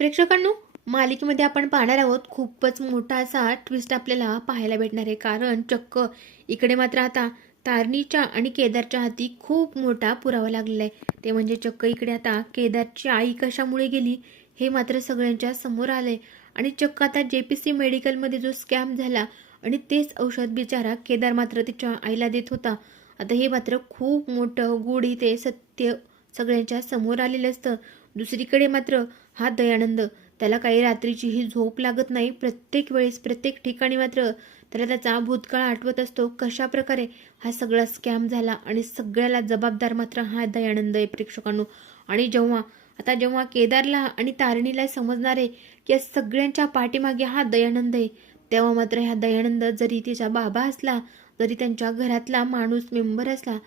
प्रेक्षकांनो, मालिकेमध्ये आपण पाहणार आहोत खूपच मोठा असा ट्विस्ट आपल्याला पाहायला भेटणार आहे. कारण चक्क इकडे मात्र आता तारणीच्या आणि केदारच्या हाती खूप मोठा पुरावा लागलेला आहे. ते म्हणजे चक्क इकडे आता केदारची आई कशामुळे गेली हे मात्र सगळ्यांच्या समोर आलंय. आणि चक्क आता JPC मेडिकलमध्ये जो स्कॅम झाला आणि तेच औषध बिचारा केदार मात्र तिच्या आईला देत होता. आता हे मात्र खूप मोठं गूढ इथे सत्य सगळ्यांच्या समोर आलेलं असतं. दुसरीकडे मात्र हा दयानंद, त्याला काही रात्रीचीही झोप लागत नाही. प्रत्येक वेळेस प्रत्येक ठिकाणी मात्र त्याला त्याचा भूतकाळ आठवत असतो. कशा प्रकारे हा सगळा स्कॅम झाला आणि सगळ्याला जबाबदार मात्र हा दयानंद आहे प्रेक्षकांनो. आणि जेव्हा केदारला आणि तारणीला समजणार आहे की या सगळ्यांच्या पाठीमागे हा दयानंद आहे, तेव्हा मात्र हा दयानंद जरी तिचा बाबा असला, जरी त्यांच्या घरातला माणूस मेंबर असला,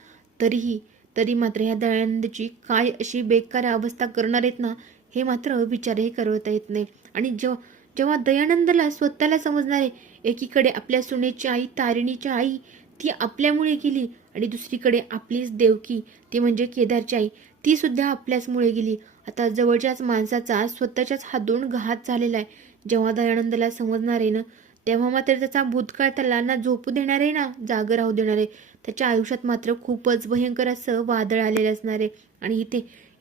तरी मात्र ह्या दयानंदची काय अशी बेकार अवस्था करणार आहेत ना, हे मात्र विचारही करता येत नाही. आणि जेव्हा दयानंदला स्वतःला समजणार आहे, एकीकडे आपल्या सुनेची आई तारिणीची आई ती आपल्यामुळे गेली आणि दुसरीकडे आपलीच देवकी ती म्हणजे केदारची आई ती सुद्धा आपल्याचमुळे गेली. आता जवळच्याच माणसाचा स्वतःच्याच हातून घात झालेला आहे. जेव्हा दयानंदला समजणार आहे ना, तेव्हा मात्र त्याचा भूतकाळ त्याला ना झोपू देणार आहे ना जागं राहू देणार आहे. त्याच्या आयुष्यात मात्र खूपच भयंकर असं वादळ आलेलं असणार आहे. आणि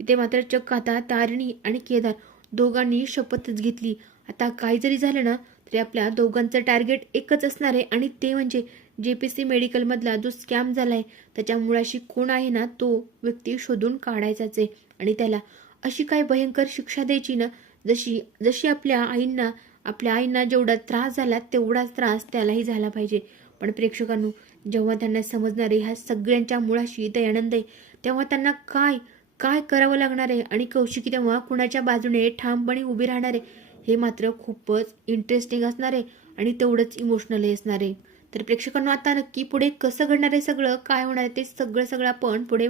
इथे मात्र चक्क आता तारिणी आणि केदार दोघांनी शपथच घेतली. आता काही जरी झालं ना तरी आपल्या दोघांचं टार्गेट एकच असणार आहे आणि ते म्हणजे JPC मेडिकलमधला जो स्कॅम झालाय त्याच्या मुळाशी कोण आहे ना, तो व्यक्ती शोधून काढायचाच आहे. आणि त्याला अशी काय भयंकर शिक्षा द्यायची ना, जशी जशी आपल्या आईंना जेवढा त्रास झाला तेवढाच त्रास त्यालाही झाला पाहिजे. पण प्रेक्षकांनो, जेव्हा त्यांना समजणार आहे ह्या सगळ्यांच्या मुळाशी दयानंद आहे, तेव्हा त्यांना काय काय करावं लागणार आहे आणि कौशिकी तेव्हा कुणाच्या बाजूने ठामपणे उभी राहणार आहे, हे मात्र खूपच इंटरेस्टिंग असणार आहे आणि तेवढंच इमोशनलही असणार आहे. तर प्रेक्षकांनो, आता नक्की पुढे कसं घडणार आहे, सगळं काय होणार आहे ते सगळं आपण पुढे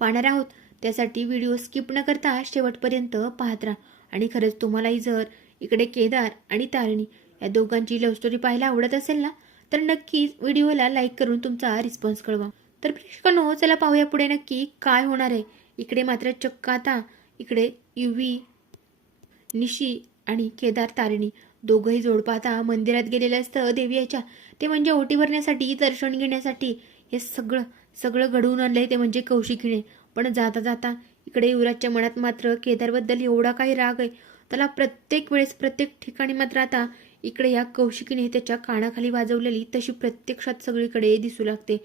पाहणार आहोत. त्यासाठी व्हिडिओ स्किप न करता शेवटपर्यंत पाहत राहा. आणि खरंच तुम्हालाही जर इकडे केदार आणि तारिणी या दोघांची लव्ह स्टोरी पाहायला आवडत असेल ना, तर नक्कीच व्हिडिओला लाईक करून तुमचा रिस्पॉन्स कळवा. तर प्रेक्षकांनो, चला पाहूया पुढे नक्की काय होणार आहे. इकडे मात्र चक्क आता इकडे युवी, निशी आणि केदार तारिणी दोघंही जोडपं आता मंदिरात गेलेलं असतं देवीच्या. ते म्हणजे ओटी भरण्यासाठी, दर्शन घेण्यासाठी. हे सगळं सगळं घडवून आणलंय ते म्हणजे कौशिकीने. पण जाता जाता इकडे युवराजच्या मनात मात्र केदारबद्दल एवढा काही राग आहे. त्याला प्रत्येक वेळेस प्रत्येक ठिकाणी मात्र आता इकडे या कौशिकीने त्याच्या कानाखाली वाजवलेली तशी प्रत्यक्षात सगळीकडे दिसू लागते.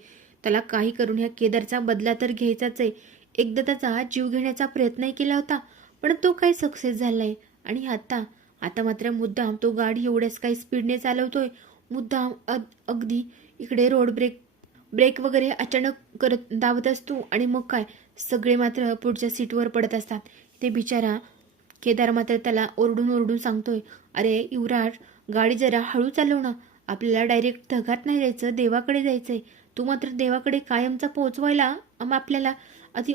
त्याला काही करून ह्या केदारचा बदला तर घ्यायचाच आहे. एकदा त्याचा जीव घेण्याचा प्रयत्नही केला होता, पण तो काही सक्सेस झाला नाही. आणि आता मात्र मुद्दाम तो गाडी एवढ्याच काही स्पीडने चालवतोय. मुद्दाम अगदी इकडे रोड ब्रेक वगैरे अचानक करत दावत असतो. आणि मग काय, सगळे मात्र पुढच्या सीटवर पडत असतात. ते बिचारा केदार मात्र त्याला ओरडून सांगतोय, अरे युवराज, गाडी जरा हळू चालव ना. आपल्याला डायरेक्ट ढगात नाही जायचं, देवाकडे जायचंय. तू मात्र देवाकडे कायमचा पोहोचवायला आपल्याला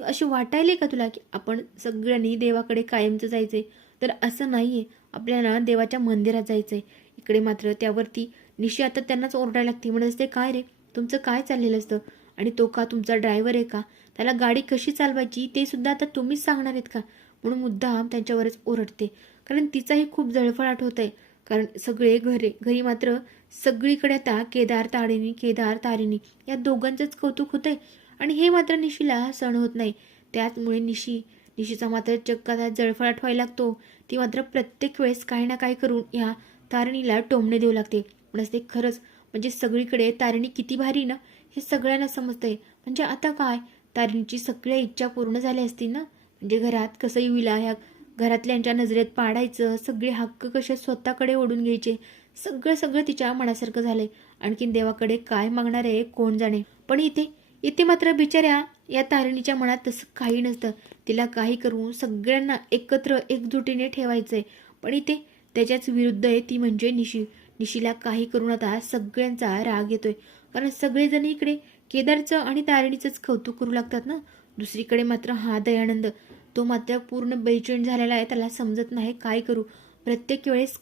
अशी वाटायले का तुला की आपण सगळ्यांनी देवाकडे कायमचं जायचंय? तर असं नाहीये, आपल्याला देवाच्या मंदिरात जायचंय. इकडे मात्र त्यावरती निशी आता त्यांनाच ओरडायला लागते. म्हणत असते, काय रे, तुमचं काय चाललेलं असतं? आणि तो का तुमचा ड्रायव्हर आहे का? त्याला गाडी कशी चालवायची ते सुद्धा आता तुम्हीच सांगणार आहेत का? म्हणून मुद्दाम त्यांच्यावरच ओरडते. कारण तिचाही खूप जळफळाट होत आहे. कारण सगळे घरी मात्र सगळीकडे आता केदार तारिणी या दोघांचंच कौतुक होतंय. आणि हे मात्र निशीला सहन होत नाही. त्याचमुळे निशीचा मात्र चक्क आता जळफळाट व्हायला लागतो. ती मात्र प्रत्येक वेळेस काही ना काही करून ह्या तारिणीला टोमणे देऊ लागते. पण असते खरंच म्हणजे सगळीकडे तारिणी किती भारी ना, हे सगळ्यांना समजतंय. म्हणजे आता काय, तारिणीची सगळ्या इच्छा पूर्ण झाल्या असतील ना. म्हणजे घरात कसं येऊला, ह्या घरातल्यांच्या नजरेत पाडायचं, सगळे हक्क कसे स्वतःकडे ओढून घ्यायचे, सगळं तिच्या मनासारखं झालंय. आणखीन देवाकडे काय मागणार आहे कोण जाणे. पण इथे मात्र बिचाऱ्या या तारिणीच्या मनात तसं काही नसतं. तिला काही करून सगळ्यांना एकत्र एकजुटीने ठेवायचंय. पण इथे त्याच्याच विरुद्ध आहे ती म्हणजे निशीला काही करून आता सगळ्यांचा राग येतोय. कारण सगळेजण इकडे केदारचं आणि तारिणीचंच कौतुक करू लागतात ना. दुसरीकडे मात्र हा दयानंद, तो मात्र पूर्ण बेचैन झालेला आहे. त्याला समजत नाही काय करू. प्रत्येक वेळेस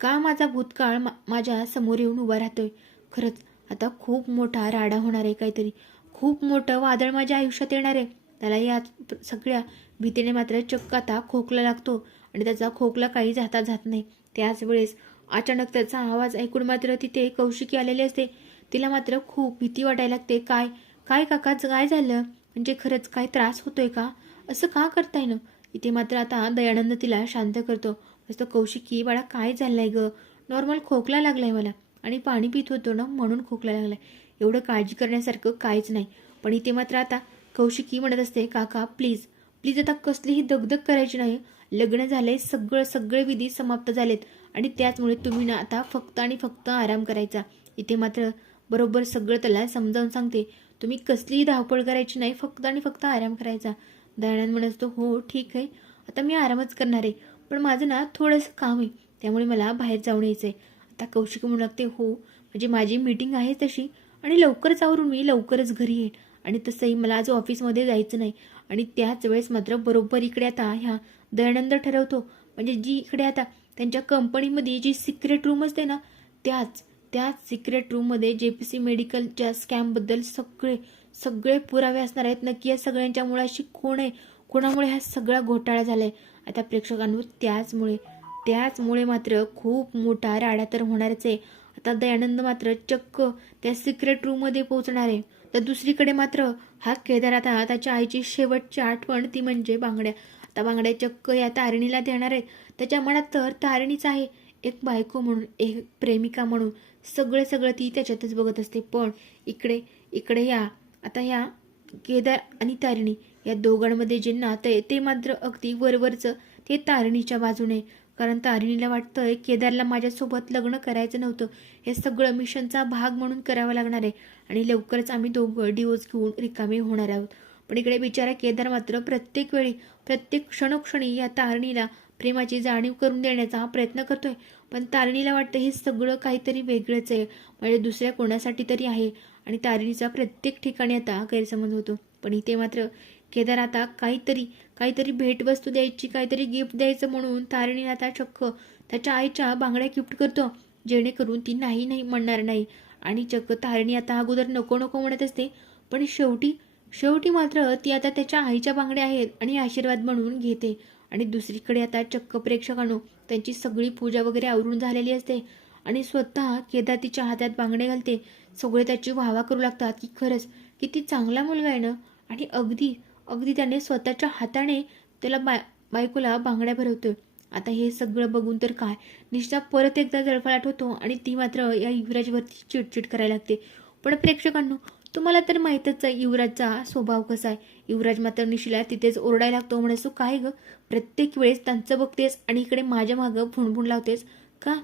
का माझा भूतकाळ माझ्या समोर येऊन उभा राहतोय. खरंच आता खूप मोठा राडा होणार आहे, काहीतरी खूप मोठं वादळ माझ्या आयुष्यात येणार आहे. त्याला या सगळ्या भीतीने मात्र चक्क आता खोकला लागतो. आणि त्याचा खोकला काहीच हातात जात नाही. त्याच वेळेस अचानक त्याचा आवाज ऐकून मात्र तिथे कौशिकी आलेली असते. तिला मात्र खूप भीती वाटायला लागते. काय काय काका, काय झालं? म्हणजे खरंच काय त्रास होतोय का? असं का करताय ना? इथे मात्र आता दयानंद तिला शांत करतो. मस्त कौशिकी, बाळा काय झालंय ग? नॉर्मल खोकला लागलाय मला आणि पाणी पित होतो ना म्हणून खोकला लागलाय. एवढं काळजी करण्यासारखं काहीच नाही. पण इथे मात्र आता कौशिकी म्हणत असते, काका प्लीज प्लीज आता कसलीही दगदग करायची नाही. लग्न झालंय, सगळे विधी समाप्त झालेत आणि त्याचमुळे तुम्ही ना आता फक्त आणि फक्त आराम करायचा. इथे मात्र बरोबर सगळं त्याला समजावून सांगते. तुम्ही कसलीही धावपळ करायची नाही, फक्त आणि फक्त आराम करायचा. दयानंद म्हणत असतो, हो ठीक आहे, आता मी आरामच करणार आहे, पण माझं ना थोडंसं काम आहे, त्यामुळे मला बाहेर जाऊन यायचं आहे. आता कौशिक म्हणू लागते, हो म्हणजे माझी मीटिंग आहे तशी आणि लवकरच आवरून मी लवकरच घरी येईन आणि तसंही मला आज ऑफिसमध्ये जायचं नाही. आणि त्याच वेळेस मात्र बरोबर इकडे आता ह्या दयानंद ठरवतो, म्हणजे जी इकडे आता त्यांच्या कंपनीमध्ये जी सिक्रेट रूम असते ना, त्याच त्याच सिक्रेट रूममध्ये JPC मेडिकलच्या स्कॅमबद्दल सगळे सगळे पुरावे असणार आहेत. नक्की या सगळ्यांच्या मुळाशी कोण आहे, कोणामुळे हा सगळा घोटाळा झालाय. आता प्रेक्षकांवर त्याचमुळे मात्र खूप मोठा राडा तर होणारच आहे. आता दयानंद मात्र चक्क त्या सिक्रेट रूममध्ये पोहोचणार आहे. तर दुसरीकडे मात्र हा केदार आता त्याच्या आईची शेवटची आठवण ती म्हणजे बांगड्या. आता बांगड्या चक्क या तारिणीला देणार आहेत. त्याच्या मनात तर तारिणीच आहे, एक बायको म्हणून, एक प्रेमिका म्हणून सगळं ती त्याच्यातच बघत असते. पण इकडे इकडे या आता या केदार आणि तारिणी या दोघांमध्ये जे नातं आहे ते मात्र अगदी वरवरचं ते तारिणीच्या बाजूने. कारण तारिणीला वाटतंय केदारला माझ्यासोबत लग्न करायचं नव्हतं, हे सगळं मिशनचा भाग म्हणून करावं लागणार आहे आणि लवकरच आम्ही दोघं डिवोर्स घेऊन रिकामे होणार आहोत. पण इकडे बिचारा केदार मात्र प्रत्येक वेळी प्रत्येक क्षणोक्षणी या तारिणीला प्रेमाची जाणीव करून देण्याचा प्रयत्न करतोय. पण तारिणीला वाटतं हे सगळं काहीतरी वेगळंच आहे, म्हणजे दुसऱ्या कोणासाठी तरी आहे आणि तारिणीचा प्रत्येक ठिकाणी आता गैरसमज होतो. पण इथे मात्र केदार आता काहीतरी भेटवस्तू द्यायची, काहीतरी गिफ्ट द्यायचं म्हणून तारिणीला आता चक्क त्याच्या आईच्या बांगड्या गिफ्ट करतो, जेणेकरून ती नाही नाही म्हणणार नाही. आणि चक्क तारिणी आता अगोदर नको नको म्हणत असते, पण शेवटी मात्र ती आता त्याच्या आईच्या बांगड्या आहेत आणि आशीर्वाद म्हणून घेते. आणि दुसरीकडे आता चक्क प्रेक्षकांनो त्यांची सगळी पूजा वगैरे आवरून झालेली असते आणि स्वतः केदार तिच्या हातात बांगडे घालते. सगळे त्याची वाहवा करू लागतात की खरंच किती चांगला मुलगा आहे ना, आणि अगदी अगदी त्याने स्वतःच्या हाताने त्याला बायकोला बांगड्या भरवतोय. आता हे सगळं बघून तर काय, निष्ठा परत एकदा जळफळाट होतो आणि ती मात्र या युवराजवरती चिडचिड करायला लागते. पण प्रेक्षकांनो तुम्हाला तर माहीतच आहे युवराजचा स्वभाव कसा आहे. युवराज मात्र निशीला तिथेच ओरडायला लागतो, म्हणतो काय ग, प्रत्येक वेळेस त्यांचं बघतेस आणि इकडे माझ्या मागं भुणभुण लावतेस का?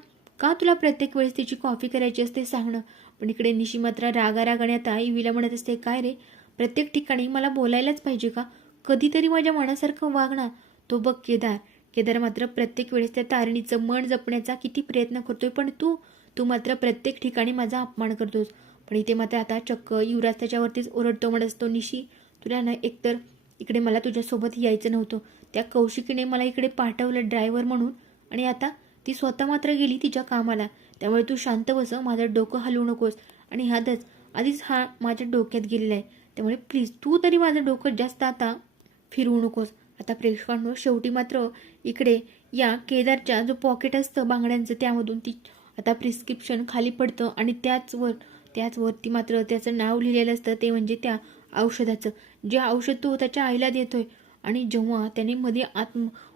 का तुला प्रत्येक वेळेस तिची कॉफी करायची असते सांगणं? पण इकडे निशी मात्र रागाने आता युवीला म्हणत असते, काय रे, प्रत्येक ठिकाणी मला बोलायलाच पाहिजे का? कधीतरी माझ्या मनासारखं वाग ना. तो बघ केदार मात्र प्रत्येक वेळेस त्या तारिणीचं मन जपण्याचा किती प्रयत्न करतोय, पण तू मात्र प्रत्येक ठिकाणी माझा अपमान करतोस. पण इथे मात्र आता चक्क युवराज त्याच्यावरतीच ओरडतो, म्हणत असतो, निशी तुला ना एकतर इकडे मला तुझ्यासोबत यायचं नव्हतं, त्या कौशिकीने मला इकडे पाठवलं ड्रायव्हर म्हणून आणि आता ती स्वतः मात्र गेली तिच्या कामाला. त्यामुळे तू शांत बस, माझं डोकं हलवू नकोस. आणि आधीच हा माझ्या डोक्यात गेलेला आहे, त्यामुळे प्लीज तू तरी माझं डोकं जास्त आता फिरवू नकोस. आता प्रेक्षकांनो शेवटी मात्र इकडे या केदारच्या जो पॉकेट असतं बांगड्यांचं त्यामधून ती आता प्रिस्क्रिप्शन खाली पडतं आणि त्याचवरती मात्र त्याचं नाव लिहिलेलं असतं, ते म्हणजे त्या औषधाचं, जे औषध तो त्याच्या आईला देतोय. आणि जेव्हा त्याने मध्ये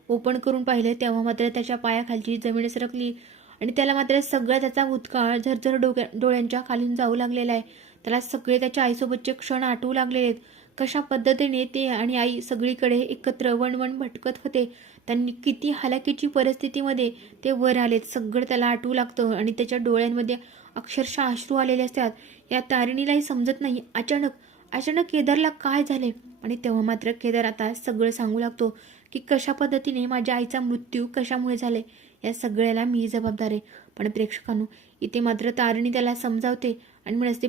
ओपन करून पाहिलं तेव्हा मात्र त्याच्या पायाखालची जमीन सरकली आणि त्याला मात्र सगळा त्याचा भूतकाळ झरझर डोळ्यांच्या खालून जाऊ लागलेला आहे. त्याला सगळे त्याच्या आईसोबतचे क्षण आठवू लागलेले आहेत. कशा पद्धतीने ते आणि आई सगळीकडे एकत्र वणवण भटकत होते, त्यांनी किती हालाकीची परिस्थितीमध्ये ते वर आलेत, सगळं त्याला आठवू लागतं आणि त्याच्या डोळ्यांमध्ये अक्षरशः अश्रू आलेले असतात. या तारिणीलाही समजत नाही अचानक केदारला काय झाले. आणि तेव्हा मात्र केदार आता सगळं सांगू लागतो की कशा पद्धतीने माझ्या आईचा मृत्यू कशामुळे झाले, या सगळ्याला मी जबाबदार आहे. पण प्रेक्षकांनो इथे मात्र तारिणी त्याला समजावते आणि म्हणते,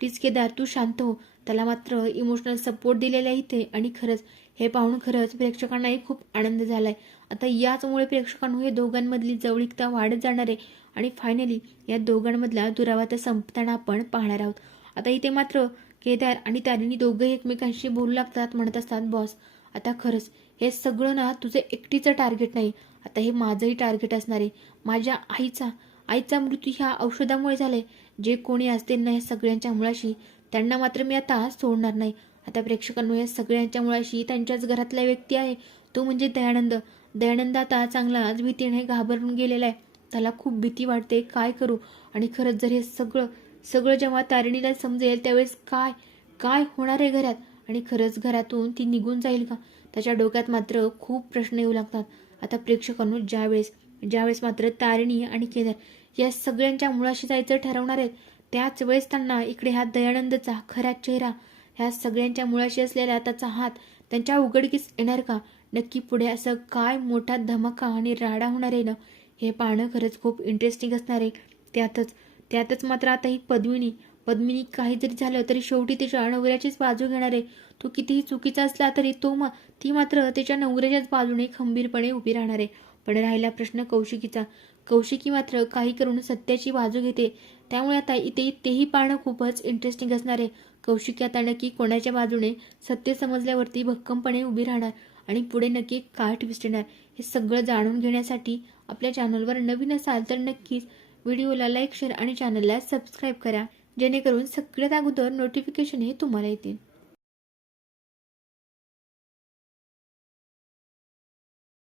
प्लीज केदार तू शांत हो. त्याला मात्र इमोशनल सपोर्ट दिलेला इथे. आणि खरंच हे पाहून खरंच प्रेक्षकांनाही खूप आनंद झालाय. आता याचमुळे प्रेक्षकांनो हे दोघांमधली जवळीकता वाढत जाणार आहे आणि फायनली या दोघांमधला दुरावा तर संपताना आपण पाहणार आहोत. आता इथे मात्र केदार आणि तारिणी दोघं एकमेकांशी बोलू लागतात, म्हणत असतात, बॉस आता खरंच हे सगळं ना तुझं एकटीचं टार्गेट नाही, आता हे माझंही टार्गेट असणार आहे. माझ्या आईचा मृत्यू ह्या औषधामुळे झालाय. जे कोणी असतील ना या सगळ्यांच्या मुळाशी, त्यांना मात्र मी आता सोडणार नाही. आता प्रेक्षकांनो, या सगळ्यांच्या मुळाशी त्यांच्याच घरातला व्यक्ती आहे, तो म्हणजे दयानंद. दयानंद आता चांगलाच भीतीने घाबरून गेलेला आहे. त्याला खूप भीती वाटते, काय करू. आणि खरंच जर हे सगळं सगळं जेव्हा तारिणीला समजेल त्यावेळेस काय काय होणार आहे घरात, आणि खरंच घरातून ती निघून जाईल का. त्याच्या डोक्यात मात्र खूप प्रश्न येऊ लागतात. आता प्रेक्षकांनो, ज्यावेळेस मात्र तारिणी आणि केदार या सगळ्यांच्या मुळाशी जायचं ठरवणार आहेत, त्याच वेळेस त्यांना इकडे हा दयानंदचा खरा चेहरा, ह्या सगळ्यांच्या मुळाशी असलेला त्याचा हात त्यांच्या उघडकीस येणार का. नक्की पुढे असं काय मोठा धमाका आणि राडा होणार आहे ना, हे पाहणं खरंच खूप इंटरेस्टिंग असणार आहे. त्यातच मात्र आता ही पद्मिनी काही जरी झालं तरी शेवटी तिच्या नवऱ्याचीच बाजू घेणार आहे. तो कितीही चुकीचा असला तरी ती मात्र तिच्या नवऱ्याच्याच बाजूने खंबीरपणे उभी राहणार आहे. पण राहिला प्रश्न कौशिकीचा. कौशिकी मात्र काही करून सत्याची बाजू घेते. त्यामुळे आता इथे तेही पाहणं खूपच इंटरेस्टिंग असणार आहे. कौशिकी आता नक्की कोणाच्या बाजूने सत्य समजल्यावरती भक्कमपणे उभी राहणार, आणि पुढे नक्की काय ट्विस्ट येणार, हे सगळं जाणून घेण्यासाठी आपल्या चॅनलवर नवीन असाल तर नक्कीच व्हिडिओला लाईक, शेअर आणि चॅनलला सबस्क्राईब करा, जेणेकरून सगळ्यात अगोदर नोटिफिकेशन हे तुम्हाला येतील.